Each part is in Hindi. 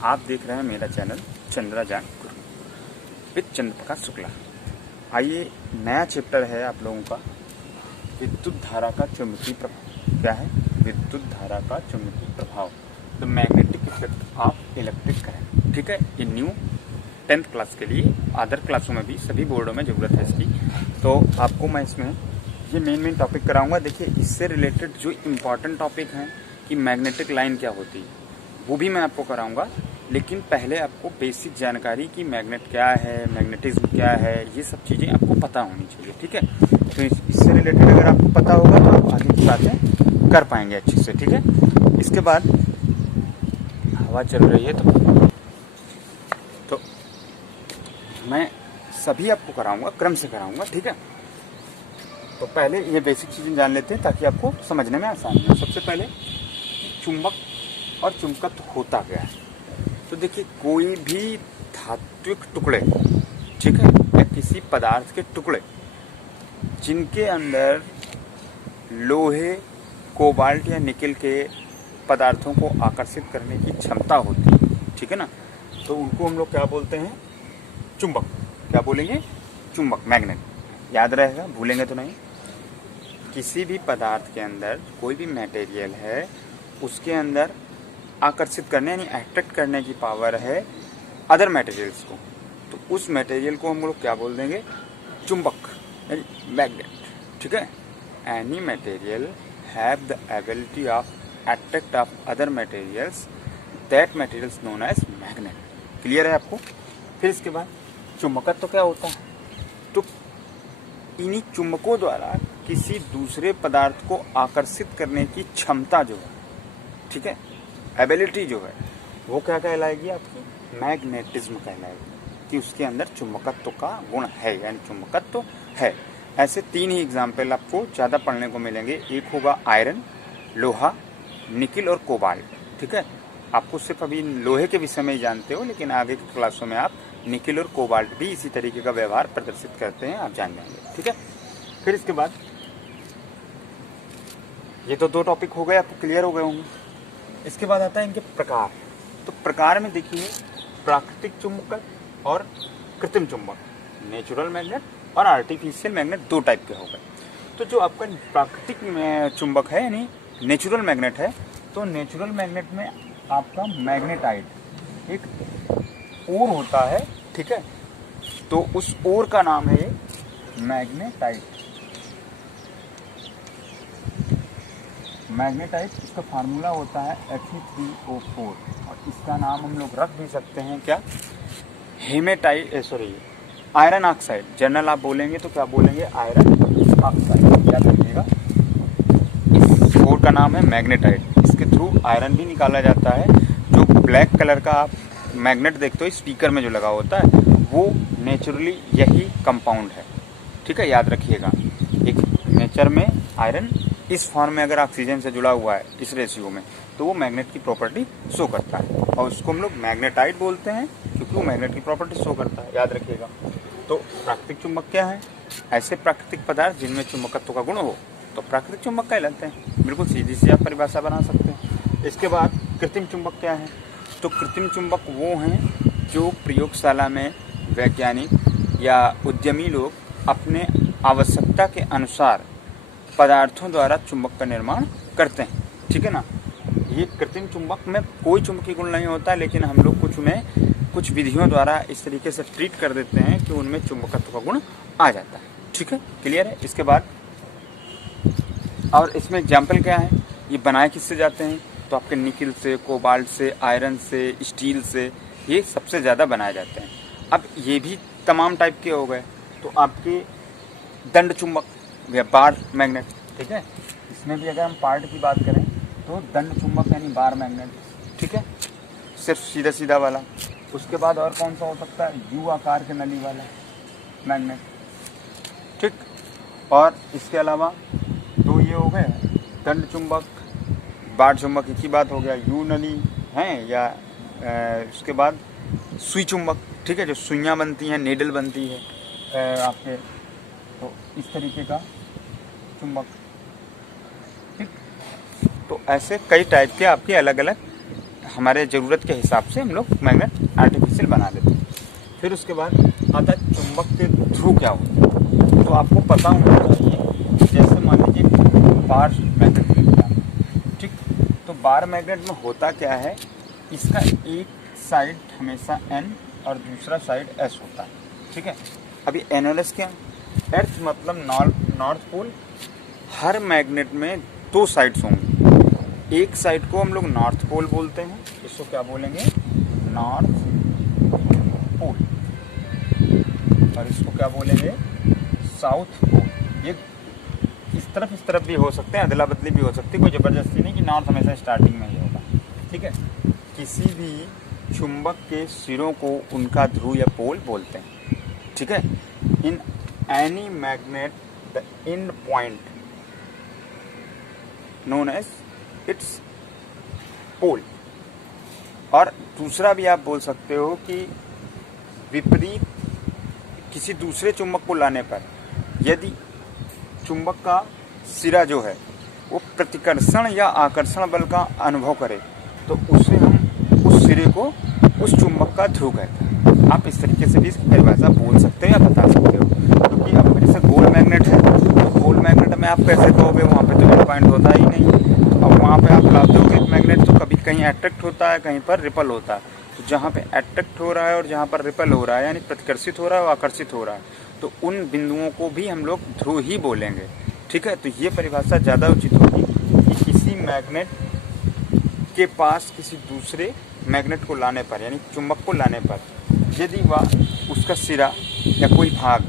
आप देख रहे हैं मेरा चैनल चंद्रजान गुरु विद चंद्र प्रकाश शुक्ला। आइए, नया चैप्टर है आप लोगों का विद्युत धारा का चुंबकीय प्रभाव। क्या है? विद्युत धारा का चुंबकीय प्रभाव, the magnetic effect of electric current. ठीक है, ये न्यू 10th क्लास के लिए, अदर क्लासों में भी सभी बोर्डों में ज़रूरत है इसकी। तो आपको मैं इसमें ये मेन टॉपिक कराऊंगा। देखिए, इससे रिलेटेड जो इम्पॉर्टेंट टॉपिक हैं कि मैग्नेटिक लाइन क्या होती है वो भी मैं आपको कराऊंगा, लेकिन पहले आपको बेसिक जानकारी कि मैग्नेट क्या है, मैग्नेटिज्म क्या है, ये सब चीज़ें आपको पता होनी चाहिए। ठीक है, तो इससे रिलेटेड अगर आपको पता होगा तो आप आगे की बातें कर पाएंगे अच्छे से। ठीक है, इसके बाद हवा चल रही है तो मैं सभी आपको कराऊंगा, क्रम से कराऊंगा। ठीक है, तो पहले ये बेसिक चीज़ें जान लेते हैं ताकि आपको समझने में आसानी हो। सबसे पहले चुंबक और चुंबकत्व होता क्या है। तो देखिए, कोई भी धात्विक टुकड़े, ठीक है, या किसी पदार्थ के टुकड़े जिनके अंदर लोहे, कोबाल्ट या निकेल के पदार्थों को आकर्षित करने की क्षमता होती है, ठीक है ना, तो उनको हम लोग क्या बोलते हैं? चुंबक। क्या बोलेंगे? चुंबक, मैग्नेट। याद रहेगा, भूलेंगे तो नहीं। किसी भी पदार्थ के अंदर कोई भी मटेरियल है, उसके अंदर आकर्षित करने यानी अट्रैक्ट करने की पावर है अदर मटेरियल्स को, तो उस मटेरियल को हम लोग क्या बोल देंगे? चुंबक, मैग्नेट। ठीक है, any material have the ability of attract of other materials, that materials known as magnet. Clear है आपको? फिर इसके बाद चुंबकत्व तो क्या होता है? तो इन्हीं चुंबकों द्वारा किसी दूसरे पदार्थ को आकर्षित करने की क्षमता जो है, ठीक है, एबिलिटी जो है, वो क्या कहलाएगी? आपकी मैग्नेटिज्म कहलाएगी, कि उसके अंदर चुंबकत्व का गुण है, यानी चुंबकत्व है। ऐसे 3 ही एग्जाम्पल आपको ज़्यादा पढ़ने को मिलेंगे। एक होगा आयरन, लोहा, निकिल और कोबाल्ट। ठीक है, आपको सिर्फ अभी लोहे के विषय में ही जानते हो, लेकिन आगे की क्लासों में आप निकिल और कोबाल्ट भी इसी तरीके का व्यवहार प्रदर्शित करते हैं, आप जान जाएंगे। ठीक है, फिर इसके बाद ये तो 2 टॉपिक हो गए, आपको क्लियर हो गए होंगे। इसके बाद आता है इनके प्रकार। तो प्रकार में देखिए, प्राकृतिक चुंबक और कृत्रिम चुंबक, नेचुरल मैग्नेट और आर्टिफिशियल मैग्नेट, 2 टाइप के हो गए। तो जो आपका प्राकृतिक चुंबक है यानी नेचुरल मैग्नेट है, तो नेचुरल मैग्नेट में आपका मैग्नेटाइट एक ओर होता है। ठीक है, तो उस ओर का नाम है मैग्नेटाइट। मैग्नेटाइट, इसका फार्मूला होता है Fe3O4, और इसका नाम हम लोग रख भी सकते हैं क्या? Iron oxide. जनरल आप बोलेंगे तो क्या बोलेंगे? Iron oxide. याद रखिएगा, इस ओर का नाम है मैग्नेटाइट। इसके थ्रू आयरन भी निकाला जाता है। जो ब्लैक कलर का आप मैग्नेट देखते हो स्पीकर में जो लगा होता है, वो नेचुरली यही कंपाउंड है। ठीक है, याद रखिएगा, एक नेचर में आयरन इस फॉर्म में अगर ऑक्सीजन से जुड़ा हुआ है इस रेशियो में, तो वो मैग्नेट की प्रॉपर्टी शो करता है, और उसको हम लोग मैग्नेटाइट बोलते हैं क्योंकि वो मैग्नेट की प्रॉपर्टी शो करता है। याद रखिएगा। तो प्राकृतिक चुंबक क्या है? ऐसे प्राकृतिक पदार्थ जिनमें चुंबकत्व का गुण हो, तो प्राकृतिक चुंबक कहलाते हैं। बिल्कुल सीधी सी आप परिभाषा बना सकते हैं। इसके बाद कृत्रिम चुंबक क्या है? तो कृत्रिम चुंबक वो हैं जो प्रयोगशाला में वैज्ञानिक या उद्यमी लोग अपने आवश्यकता के अनुसार पदार्थों द्वारा चुंबक का निर्माण करते हैं। ठीक है ना, ये कृत्रिम चुंबक में कोई चुंबकीय गुण नहीं होता, लेकिन हम लोग कुछ विधियों द्वारा इस तरीके से ट्रीट कर देते हैं कि उनमें चुंबकत्व का गुण आ जाता है। ठीक है, क्लियर है? इसके बाद और इसमें एग्जाम्पल क्या है? ये बनाए किससे जाते हैं? तो आपके निकिल से, कोबाल्ट से, आयरन से, स्टील से, ये सबसे ज़्यादा बनाए जाते हैं। अब ये भी तमाम टाइप के हो गए। तो आपके दंड चुंबक या बार मैग्नेट, ठीक है, इसमें भी अगर हम पार्ट की बात करें तो दंड चुंबक यानी बार मैग्नेट। ठीक है, सिर्फ सीधा सीधा वाला। उसके बाद और कौन सा हो सकता है? यू आकार के नली वाला मैग्नेट। ठीक, और इसके अलावा तो ये हो गए दंड चुंबक, बार चुंबक, एक ही बात हो गया। यू नली हैं, या उसके बाद सुई चुंबक, ठीक है, जो सुइयाँ बनती हैं, नेडल बनती है आपके, तो इस तरीके का चुंबक। ठीक, तो ऐसे कई टाइप के आपके अलग अलग हमारे ज़रूरत के हिसाब से हम लोग मैग्नेट आर्टिफिशियल बना लेते हैं। फिर उसके बाद आता है चुंबक के थ्रू क्या होता है। तो आपको पता होना चाहिए, जैसे मान लीजिए बार मैग्नेट लिया, ठीक। तो बार मैग्नेट में होता क्या है, इसका एक साइड हमेशा N और दूसरा साइड S होता है, ठीक है। अभी NLS क्या, अर्थ मतलब नॉर्थ पोल। हर मैग्नेट में दो साइड्स होंगे, एक साइड को हम लोग नॉर्थ पोल बोलते हैं, इसको क्या बोलेंगे, नॉर्थ पोल, और इसको क्या बोलेंगे, साउथ पोल। ये इस तरफ भी हो सकते हैं, अदला बदली भी हो सकती है, कोई ज़बरदस्ती नहीं कि नॉर्थ हमेशा स्टार्टिंग में ही होगा, ठीक है। किसी भी चुंबक के सिरों को उनका ध्रुव या पोल बोलते हैं, ठीक है। In any magnet the end point known as its pole. और दूसरा भी आप बोल सकते हो कि विपरीत किसी दूसरे चुंबक को लाने पर यदि चुंबक का सिरा जो है वो प्रतिकर्षण या आकर्षण बल का अनुभव करे तो उसे हम उस सिरे को उस चुंबक का ध्रुव कहते हैं। आप इस तरीके से भी इसकी परिभाषा बोल सकते हो या बता सकते हो। क्योंकि अब जैसे गोल मैग्नेट है तो गोल मैग्नेट में आप कैसे कहोगे, वहाँ पे तो एंड पॉइंट होता ही नहीं। अब वहाँ पे आप लाते हो एक मैग्नेट तो कभी कहीं अट्रैक्ट होता है, कहीं पर रिपल होता है। तो जहाँ पे अट्रैक्ट हो रहा है और जहाँ पर रिपल हो रहा है, यानी प्रतिकर्षित हो रहा है और आकर्षित हो रहा है, तो उन बिंदुओं को भी हम लोग ध्रुव ही बोलेंगे, ठीक है। तो ये परिभाषा ज़्यादा उचित होगी कि किसी मैग्नेट के पास किसी दूसरे मैग्नेट को लाने पर, यानी चुंबक को लाने पर, यदि वह उसका सिरा या कोई भाग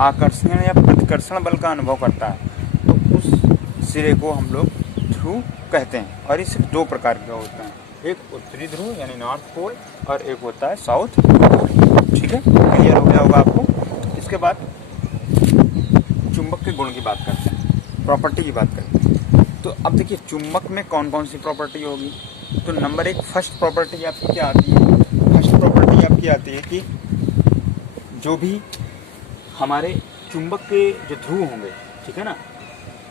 आकर्षण या प्रतिकर्षण बल का अनुभव करता है तो उस सिरे को हम लोग ध्रुव कहते हैं। और ये सिर्फ दो प्रकार के होते हैं, एक उत्तरी ध्रुव यानी नॉर्थ पोल और एक होता है साउथ पोल, ठीक है। क्लियर हो गया होगा आपको। इसके बाद चुंबक के गुण की बात करते हैं, प्रॉपर्टी की बात करते हैं। तो अब देखिए चुंबक में कौन कौन सी प्रॉपर्टी होगी। तो नंबर एक फर्स्ट प्रॉपर्टी आपकी क्या आती है, फर्स्ट प्रॉपर्टी आपकी आती है कि जो भी हमारे चुंबक के जो ध्रुव होंगे, ठीक है ना,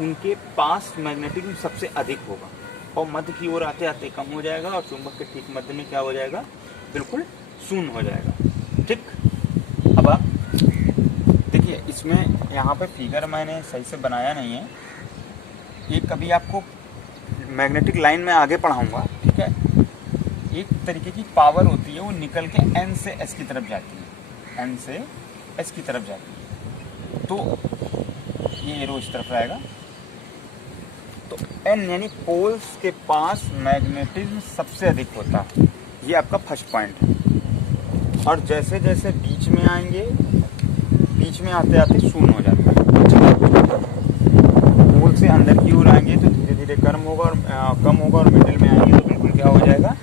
उनके पास मैग्नेटिज्म सबसे अधिक होगा और मध्य की ओर आते आते कम हो जाएगा और चुंबक के ठीक मध्य में क्या हो जाएगा, बिल्कुल शून्य हो जाएगा, ठीक। अब आप देखिए इसमें यहाँ पे फिगर मैंने सही से बनाया नहीं है, ये कभी आपको मैग्नेटिक लाइन में आगे पढ़ाऊंगा, ठीक है। एक तरीके की पावर होती है, वो निकल के N से S की तरफ जाती है, N से S की तरफ जाती है। तो ये एरो इस तरफ आएगा, तो N यानी पोल्स के पास मैग्नेटिज्म सबसे अधिक होता है, ये आपका फर्स्ट पॉइंट है। और जैसे जैसे बीच में आएंगे, बीच में आते आते शून्य हो जाता है, पोल से अंदर की ओर आएंगे तो धीरे धीरे कम होगा और मिडिल में आएंगे तो बिल्कुल क्या हो जाएगा,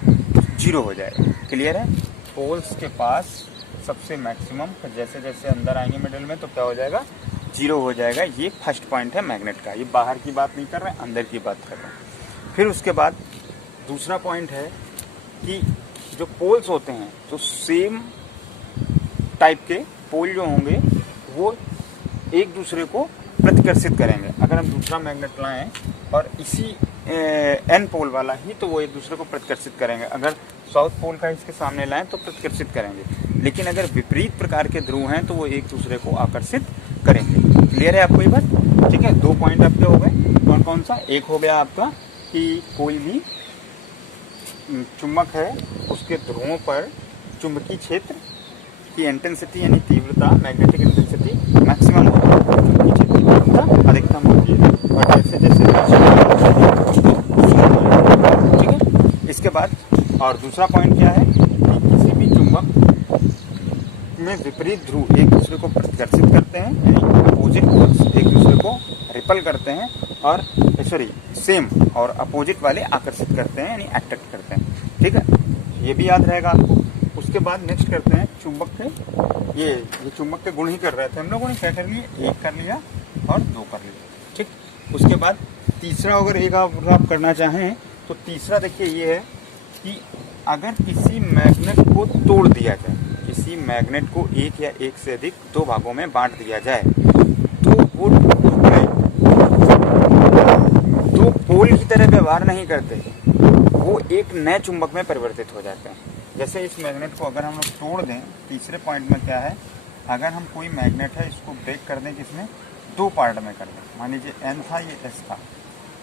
जीरो हो जाएगा। क्लियर है। पोल्स के पास सबसे मैक्सिमम, जैसे जैसे अंदर आएंगे मिडिल में तो क्या हो जाएगा, जीरो हो जाएगा। ये फर्स्ट पॉइंट है मैग्नेट का। ये बाहर की बात नहीं कर रहे हैं, अंदर की बात कर रहे हैं। फिर उसके बाद दूसरा पॉइंट है कि जो पोल्स होते हैं, तो सेम टाइप के पोल जो होंगे वो एक दूसरे को प्रतिकर्षित करेंगे। अगर हम दूसरा मैग्नेट लाएं और इसी N पोल वाला ही, तो वो एक दूसरे को प्रतिकर्षित करेंगे। अगर साउथ पोल का इसके सामने लाएं तो प्रतिकर्षित करेंगे, लेकिन अगर विपरीत प्रकार के ध्रुव हैं तो वो एक दूसरे को आकर्षित करेंगे। क्लियर है आपको ये बात, ठीक है। दो पॉइंट आपके हो गए, कौन कौन सा। एक हो गया आपका कि कोई भी चुंबक है उसके ध्रुवों पर चुंबकीय क्षेत्र की इंटेंसिटी यानी तीव्रता, मैग्नेटिक इंटेंसिटी मैक्सिमम होती है, चुंबकीय क्षेत्र की तीव्रता अधिकतम होती है। और जैसे जैसे ठीक है। इसके बाद और दूसरा पॉइंट क्या है कि किसी भी चुंबक में विपरीत ध्रुव एक दूसरे को प्रतिकर्षित करते हैं, यानी अपोजिट पोल्स एक दूसरे को रिपल करते हैं, और सेम और अपोजिट वाले आकर्षित करते हैं यानी अट्रैक्ट करते हैं, ठीक है। ये भी याद रहेगा आपको। उसके बाद नेक्स्ट करते हैं चुंबक के, ये चुंबक के गुण ही कर रहे थे हम लोगों ने। क्या कर लिए, एक कर लिया और दो कर लिया, ठीक। उसके बाद तीसरा अगर एक आप करना चाहें तो तीसरा देखिए ये है कि अगर किसी मैग्नेट को तोड़ दिया जाए, किसी मैग्नेट को एक या एक से अधिक दो भागों में बांट दिया जाए तो वो दो पोल की तरह व्यवहार नहीं करते, वो एक नए चुंबक में परिवर्तित हो जाते हैं। जैसे इस मैग्नेट को अगर हम लोग तोड़ दें, तीसरे पॉइंट में क्या है, अगर हम कोई मैग्नेट है इसको ब्रेक कर दें, किसमें, 2 पार्ट में कर दें, मान लीजिए N था, ये S था,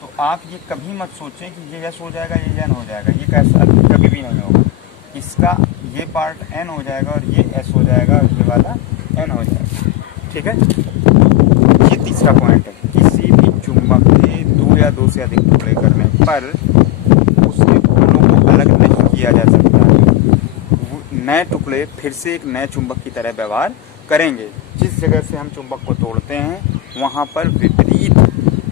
तो आप ये कभी मत सोचें कि ये S हो जाएगा, ये N हो जाएगा, ये कैसा कभी भी नहीं होगा। इसका ये पार्ट N हो जाएगा और ये S हो जाएगा और ये वाला N हो जाएगा, ठीक है। ये तीसरा पॉइंट है, किसी भी चुंबक के 2 या 2 से अधिक टुकड़े करने पर उसके पोलों को अलग नहीं किया जा सकता है। नए टुकड़े फिर से एक नए चुंबक की तरह व्यवहार करेंगे। जिस जगह से हम चुंबक को तोड़ते हैं वहाँ पर विपरीत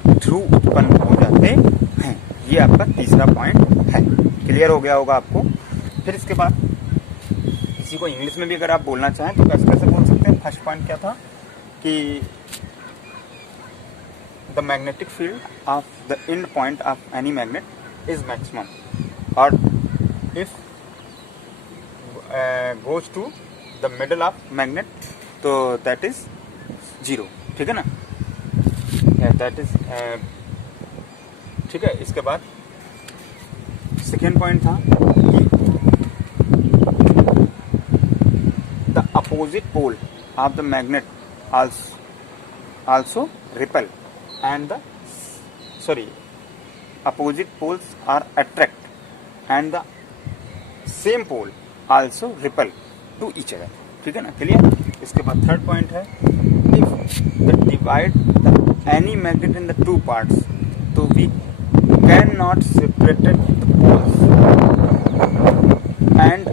ध्रुव उत्पन्न हो जाते हैं। ये आपका तीसरा पॉइंट है। क्लियर हो गया होगा आपको। फिर इसके बाद इसी को इंग्लिश में भी अगर आप बोलना चाहें तो कैसे बोल सकते हैं। फर्स्ट पॉइंट क्या था कि the magnetic field of the end point of any magnet is maximum और if goes to the middle of magnet तो दैट इज 0, ठीक है ना, दैट इज ठीक है। इसके बाद सेकेंड पॉइंट था कि the opposite pole of the magnet also repel and the opposite poles are attract and the same pole also repel to each other, ठीक है ना, क्लियर। इसके बाद थर्ड पॉइंट है if the divide the any magnet in the 2 parts तो we cannot separate the poles and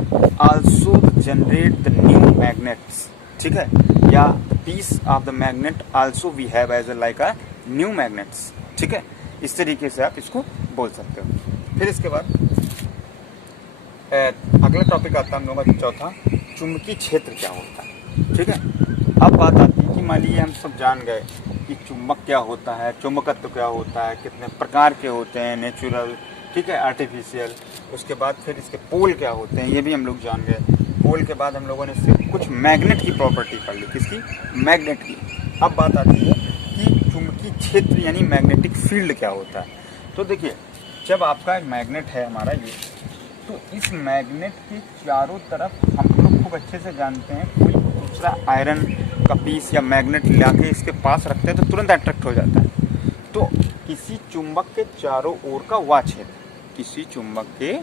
also generate the new magnets, ठीक है, या piece of the magnet also we have as a like a new magnets, ठीक है। इस तरीके से आप इसको बोल सकते हो। फिर इसके बाद अगला टॉपिक आता है हम लोगों का चौथा, चुंबकीय क्षेत्र क्या होता है, ठीक है। अब बात आती है कि मान लीजिए हम सब जान गए कि चुंबक क्या होता है, चुंबकत्व क्या होता है, कितने प्रकार के होते हैं, नेचुरल, ठीक है, आर्टिफिशियल। उसके बाद फिर इसके पोल क्या होते हैं ये भी हम लोग जान गए। पोल के बाद हम लोगों ने सिर्फ कुछ मैग्नेट की प्रॉपर्टी पढ़ ली, किसकी, मैग्नेट की। अब बात आती है कि चुंबकीय क्षेत्र यानी मैग्नेटिक फील्ड क्या होता है। तो देखिए, जब आपका एक मैग्नेट है हमारा ये, तो इस मैग्नेट के चारों तरफ हम लोग खूब अच्छे से जानते हैं, कोई दूसरा आयरन का पीस या मैग्नेट लाके इसके पास रखते हैं तो तुरंत अट्रैक्ट हो जाता है। तो किसी चुंबक के चारों ओर का वह क्षेत्र, किसी चुंबक के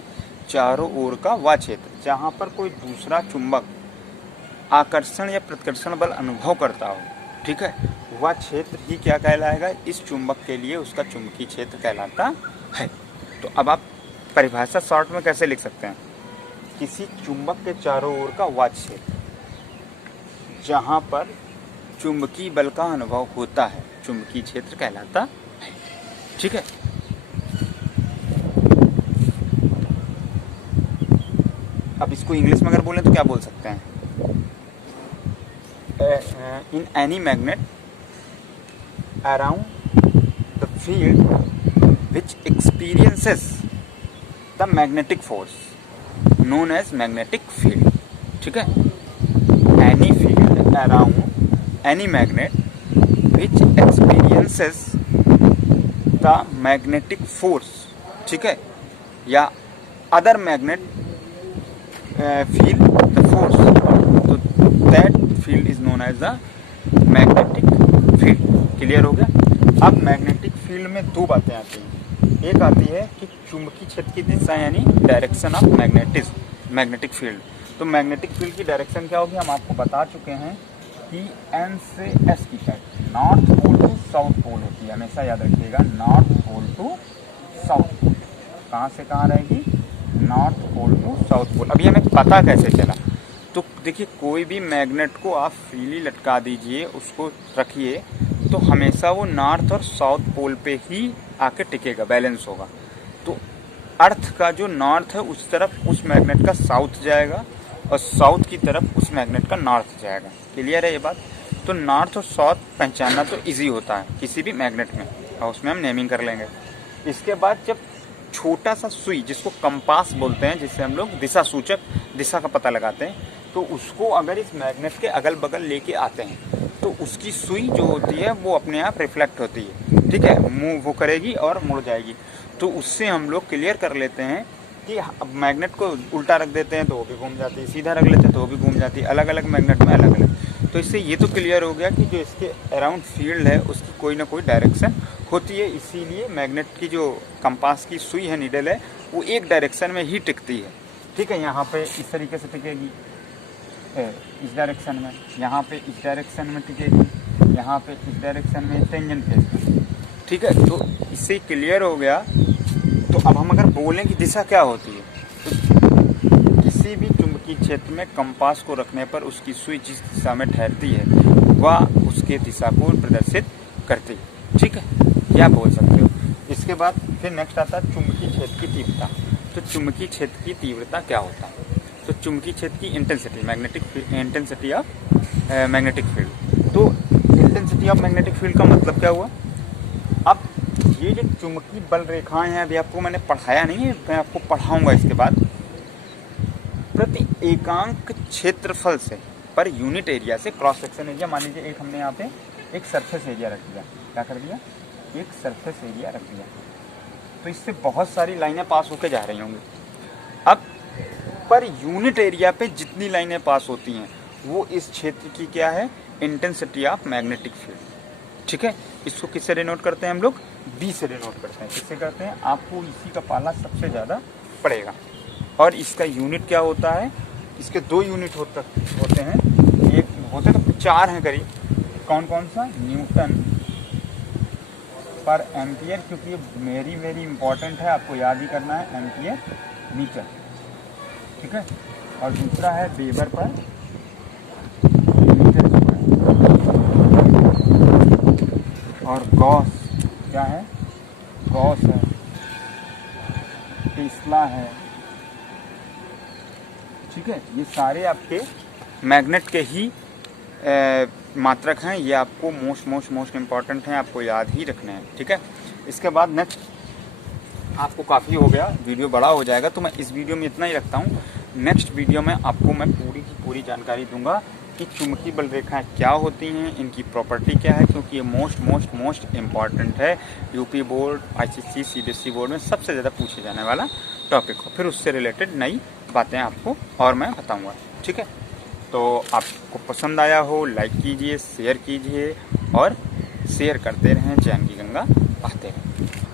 चारों ओर का वह क्षेत्र जहाँ पर कोई दूसरा चुंबक आकर्षण या प्रतिकर्षण बल अनुभव करता हो, ठीक है, वह क्षेत्र ही क्या कहलाएगा, इस चुंबक के लिए उसका चुंबकीय क्षेत्र कहलाता है। तो अब आप परिभाषा शॉर्ट में कैसे लिख सकते हैं, किसी चुंबक के चारों ओर का वह क्षेत्र जहां पर चुंबकीय बल का अनुभव होता है, चुंबकीय क्षेत्र कहलाता है, ठीक है। अब इसको इंग्लिश में अगर बोलें तो क्या बोल सकते हैं, in any magnet around the field which experiences the magnetic force known as magnetic field, ठीक है। any field around any magnet which experiences the magnetic force, ठीक है, या other magnet feel the force, तो that field is known as the magnetic field। Clear हो गया। अब मैग्नेटिक फील्ड में 2 बातें आती हैं। एक आती है कि चुंबकीय क्षेत्र की दिशा यानी direction of magnetism, magnetic field. तो मैग्नेटिक फील्ड की डायरेक्शन क्या होगी, हम आपको बता चुके हैं कि N से S की तरफ, north pole to south pole होती है, हमेशा याद रखिएगा, north pole to south pole. कहाँ से कहाँ रहेगी, north pole to south pole. अभी हमें पता कैसे चला, तो देखिए, कोई भी मैग्नेट को आप फ्रीली लटका दीजिए, उसको रखिए, तो हमेशा वो नॉर्थ और साउथ पोल पे ही आके टिकेगा, बैलेंस होगा। तो अर्थ का जो नॉर्थ है उस तरफ उस मैग्नेट का साउथ जाएगा और साउथ की तरफ उस मैग्नेट का नॉर्थ जाएगा। क्लियर है ये बात। तो नॉर्थ और साउथ पहचानना तो इजी होता है किसी भी मैग्नेट में, और उसमें हम नेमिंग कर लेंगे। इसके बाद जब छोटा सा सुई, जिसको कंपास बोलते हैं, जिससे हम लोग दिशा सूचक, दिशा का पता लगाते हैं, तो उसको अगर इस मैग्नेट के अगल बगल लेके आते हैं तो उसकी सुई जो होती है वो अपने आप रिफ्लेक्ट होती है, ठीक है, मूव वो करेगी और मुड़ जाएगी। तो उससे हम लोग क्लियर कर लेते हैं कि मैग्नेट को उल्टा रख देते हैं तो वो भी घूम जाती है, सीधा रख लेते हैं तो वो भी घूम जाती है, अलग अलग मैग्नेट में अलग अलग। तो इससे ये तो क्लियर हो गया कि जो इसके अराउंड फील्ड है उसकी कोई ना कोई डायरेक्शन होती है, इसीलिए मैग्नेट की जो कंपास की सुई है, नीडल है, वो एक डायरेक्शन में ही टिकती है। ठीक है, यहाँ पे इस तरीके से टिकेगी इस डायरेक्शन में, यहाँ पे इस डायरेक्शन में टिकेगी, यहाँ पे इस डायरेक्शन में टेंजेंट फेस में। ठीक है, तो इससे क्लियर हो गया। तो अब हम अगर बोलें कि दिशा क्या होती है, तो किसी भी चुंबकीय क्षेत्र में कंपास को रखने पर उसकी सुई जिस दिशा में ठहरती है वह उसके दिशा को प्रदर्शित करती है। ठीक है, क्या बोल सकते हो। इसके बाद फिर नेक्स्ट आता है चुंबकीय क्षेत्र की तीव्रता। तो चुंबकीय क्षेत्र की तीव्रता क्या होता है, तो चुंबकीय क्षेत्र की intensity, magnetic intensity of magnetic field. तो इंटेंसिटी ऑफ मैग्नेटिक फील्ड का मतलब क्या हुआ। अब ये जो चुंबकीय बल रेखाएं हैं, अभी आपको मैंने पढ़ाया नहीं है, मैं आपको पढ़ाऊंगा इसके बाद। प्रति एकांक क्षेत्रफल से पर यूनिट एरिया से क्रॉस सेक्शन एरिया, मान लीजिए एक हमने यहाँ पे एक सरफेस एरिया रख दिया, क्या कर दिया, एक सरफेस एरिया रख दिया, तो इससे बहुत सारी लाइनें पास होकर जा रही होंगी। अब पर यूनिट एरिया पे जितनी लाइनें पास होती हैं वो इस क्षेत्र की क्या है, इंटेंसिटी ऑफ मैग्नेटिक फील्ड। ठीक है, इसको किससे डिनोट करते हैं हम लोग, बी से डिनोट करते हैं। किससे करते हैं, आपको इसी का पाला सबसे ज़्यादा पड़ेगा। और इसका यूनिट क्या होता है, इसके दो यूनिट होते हैं, एक होते तो 4 हैं करीब। कौन कौन सा, न्यूटन पर एम्पियर, क्योंकि ये वेरी इंपॉर्टेंट है, आपको याद ही करना है, एम्पियर मीटर। ठीक है, और दूसरा है वेबर पर मीटर स्क्वायर। और गॉस क्या है, गॉस है, टेस्ला है। ठीक है, ये सारे आपके मैग्नेट के ही मात्रक हैं, ये आपको मोस्ट इम्पॉर्टेंट हैं, आपको याद ही रखने हैं। ठीक है, इसके बाद नेक्स्ट, आपको काफ़ी हो गया, वीडियो बड़ा हो जाएगा, तो मैं इस वीडियो में इतना ही रखता हूँ। नेक्स्ट वीडियो में आपको मैं पूरी की पूरी जानकारी दूंगा कि चुंबकीय बल रेखाएं क्या होती हैं, इनकी प्रॉपर्टी क्या है, क्योंकि ये मोस्ट इम्पॉर्टेंट है। UP board, ICC, CBSE board में सबसे ज़्यादा पूछे जाने वाला टॉपिक हो, फिर उससे रिलेटेड नई बातें आपको और मैं बताऊँगा। ठीक है, तो आपको पसंद आया हो लाइक कीजिए, शेयर कीजिए और शेयर करते रहें। जैन की गंगा बहते रहें।